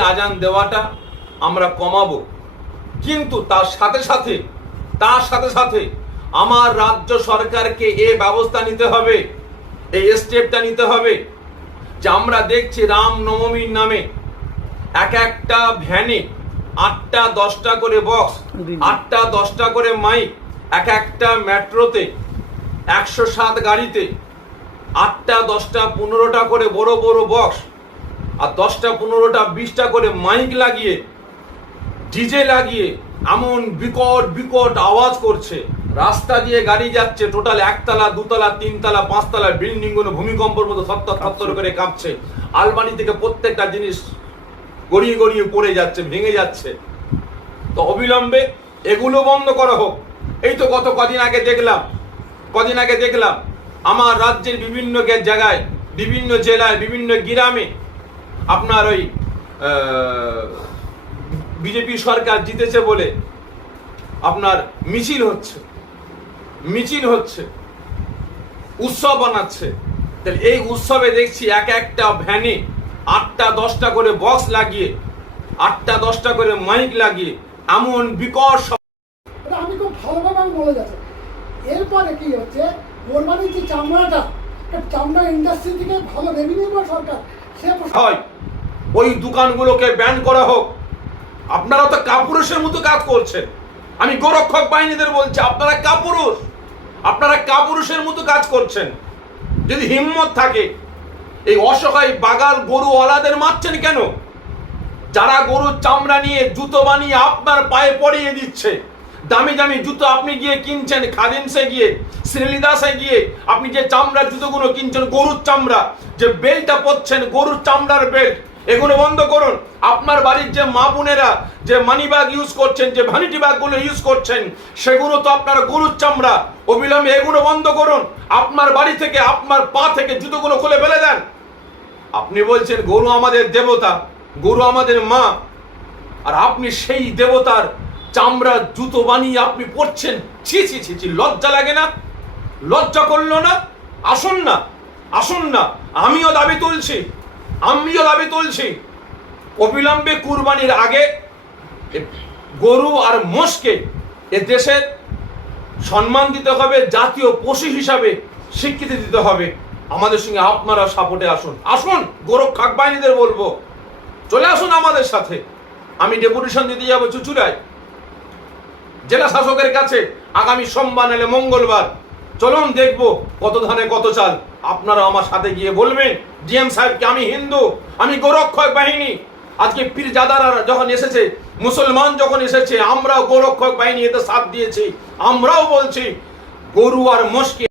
আজান দেওয়াটা আমরা কমাবো, কিন্তু তার সাথে সাথে আমার রাজ্য সরকারকে এই ব্যবস্থা নিতে হবে, এই স্টেপটা নিতে হবে যে আমরা দেখছি রামনবমীর নামে এক একটা ভ্যানে 8টা 10টা করে বক্স, 8টা 10টা করে মাইক, এক একটা মেট্রোতে 107 গাড়িতে 8টা 10টা 15টা করে বড় বড় বক্স আর 10টা 15টা 20টা করে মাইক লাগিয়ে ডিজে লাগিয়ে এমন বিকট আওয়াজ করছে। রাস্তা দিয়ে গাড়ি যাচ্ছে, টোটাল 1তলা 2তলা 3তলা 5তলা বিল্ডিং গুলো ভূমিকম্পের মতো থরথর করে কাঁপছে। আলমারি থেকে প্রত্যেকটা জিনিস গড়িয়ে গড়িয়ে পড়ে যাচ্ছে, ভেঙে যাচ্ছে। তো অবিলম্বে এগুলো বন্ধ করা হোক। এই তো গত কদিন আগে দেখলাম আমার রাজ্যের বিভিন্ন জায়গায়, বিভিন্ন জেলায়, বিভিন্ন গ্রামে আপনার ওই বিজেপি সরকার জিতেছে বলে আপনার মিছিল হচ্ছে, উৎসব বানাচ্ছে। তাহলে এই উৎসবে দেখছি এক একটা ভ্যানে 8টা 10টা করে বক্স লাগিয়ে, 8টা 10টা করে মাইক লাগিয়ে এমন বিকট। আমি খুব ভালোভাবে বলে যাচ্ছে। এরপরে কি হচ্ছে, কোরবানির যে চামড়া ইন্ডাস্ট্রি থেকে ভালো রেভিনিউ পায় সরকার, সে হয় ওই দোকানগুলোকে ব্যান করা হোক। আপনারা তো কাপুরুষের মতো কাজ করছেন। আমি গোরক্ষক বাহিনীদের বলছি, আপনারা কাপুরুষের মতো কাজ করছেন। যদি হিম্মত থাকে এই অসহায় বাগাল গরুওয়ালাদের মারছেন কেন? যারা গরুর চামড়া নিয়ে জুতো বানিয়ে আপনার পায়ে পরিয়ে দিচ্ছে, দামি দামি জুতো আপনি গিয়ে কিনছেন, খাদিমসে গিয়ে, শ্রীনিদাসে গিয়ে আপনি যে চামড়ার জুতোগুলো কিনছেন, গরুর চামড়া, যে বেল্টটা পরছেন গরুর চামড়ার বেল্ট, এগুলো বন্ধ করুন। আপনার বাড়ির যে মা বোনেরা যে মানি ব্যাগ ইউজ করছেন, যে ভ্যানিটি ব্যাগগুলো ইউজ করছেন, সেগুলো তো আপনার গরুর চামড়া। অবিলম্বে এগুলো বন্ধ করুন। আপনার বাড়ি থেকে, আপনার পা থেকে জুতোগুলো খুলে ফেলে দেন। আপনি বলছেন গরু আমাদের দেবতা, গরু আমাদের মা, আর আপনি সেই দেবতার চামড়া জুতো বানিয়ে আপনি পরছেন। ছি ছি ছি ছি, লজ্জা লাগে না? লজ্জা করলো না? আসুন না, আমিও দাবি তুলছি অবিলম্বে কুরবানির আগে গরু আর মোষকে এ দেশের সম্মান দিতে হবে, জাতীয় পশু হিসাবে স্বীকৃতি দিতে হবে। আমাদের সঙ্গে আপনারা সাপোর্টে আসুন। গোরক্ষক বাহিনীদের বলবো, চলে আসুন আমাদের সাথে। আমি ডেপুটেশন দিতে যাবো চুচুড়ায় জেলা শাসকের কাছে আগামী সোমবার নাহলে মঙ্গলবার। চলুন দেখবো কত ধানে কত চাল। আপনারা আমার সাথে গিয়ে বলবেন ডিএম সাহেবকে আমি হিন্দু, আমি গোরক্ষক বাহিনী। আজকে পীরজাদারা যখন এসেছে, মুসলমান যখন এসেছে, আমরাও গোরক্ষক বাহিনী এতে সাথ দিয়েছি। আমরাও বলছি গরু আর মোষকে